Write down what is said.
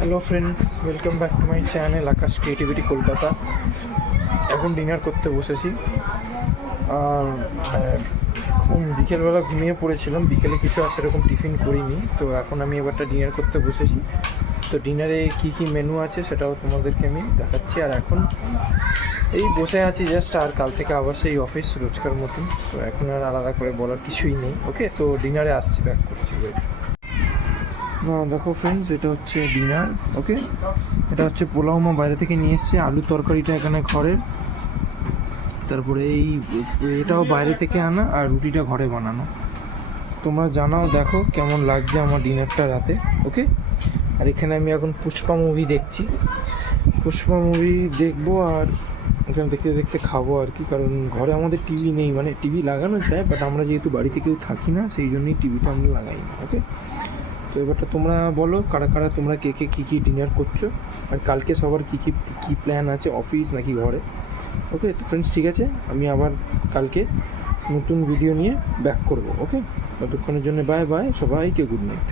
Hello friends, welcome back to my channel Akash creativity Kolkata. এখন dinner করতে বসেছি। আর বিকেলবেলা ঘুমিয়ে পড়েছিলাম, বিকেলে কিছু আর সেরকম টিফিন করিনি, তো এখন আমি এবারটা ডিনার করতে বসেছি। তো ডিনারে কী কী মেনু আছে সেটাও তোমাদেরকে আমি দেখাচ্ছি। আর এখন এই বসে আছি জাস্ট, আর কাল থেকে আবার সেই অফিস রোজকার মতন। তো এখন আর আলাদা করে বলার কিছুই নেই। ওকে, তো ডিনারে আসছি, ব্যাক করছি। দেখো ফ্রেন্ডস, এটা হচ্ছে ডিনার। ওকে, এটা হচ্ছে পোলাও মা বাইরে থেকে নিয়ে এসছে, আলু তরকারিটা এখানে ঘরের, তারপরে এটাও বাইরে থেকে আনা, আর রুটিটা ঘরে বানানো। তোমরা জানাও দেখো কেমন লাগছে আমার ডিনারটা রাতে। ওকে, আর এখানে আমি এখন পুষ্পা মুভি দেখছি। পুষ্পা মুভি দেখবো আর এখানে দেখতে দেখতে খাবো আর কি। কারণ ঘরে আমাদের টিভি নেই, মানে টিভি লাগানো যায়, বাট আমরা যেহেতু বাড়িতে কেউ থাকি না, সেই জন্যই টিভিটা আমরা লাগাই না। ওকে, তো এবারটা তোমরা বলো কারা কারা তোমরা কে কে কী কী ডিনার করছো, আর কালকে সবার কী প্ল্যান আছে, অফিস নাকি ঘরে। ওকে, তো ফ্রেন্ডস ঠিক আছে, আমি আবার কালকে নতুন ভিডিও নিয়ে ব্যাক করবো। ওকে, ততক্ষণের জন্য বাই বাই, সবাইকে গুড নাইট।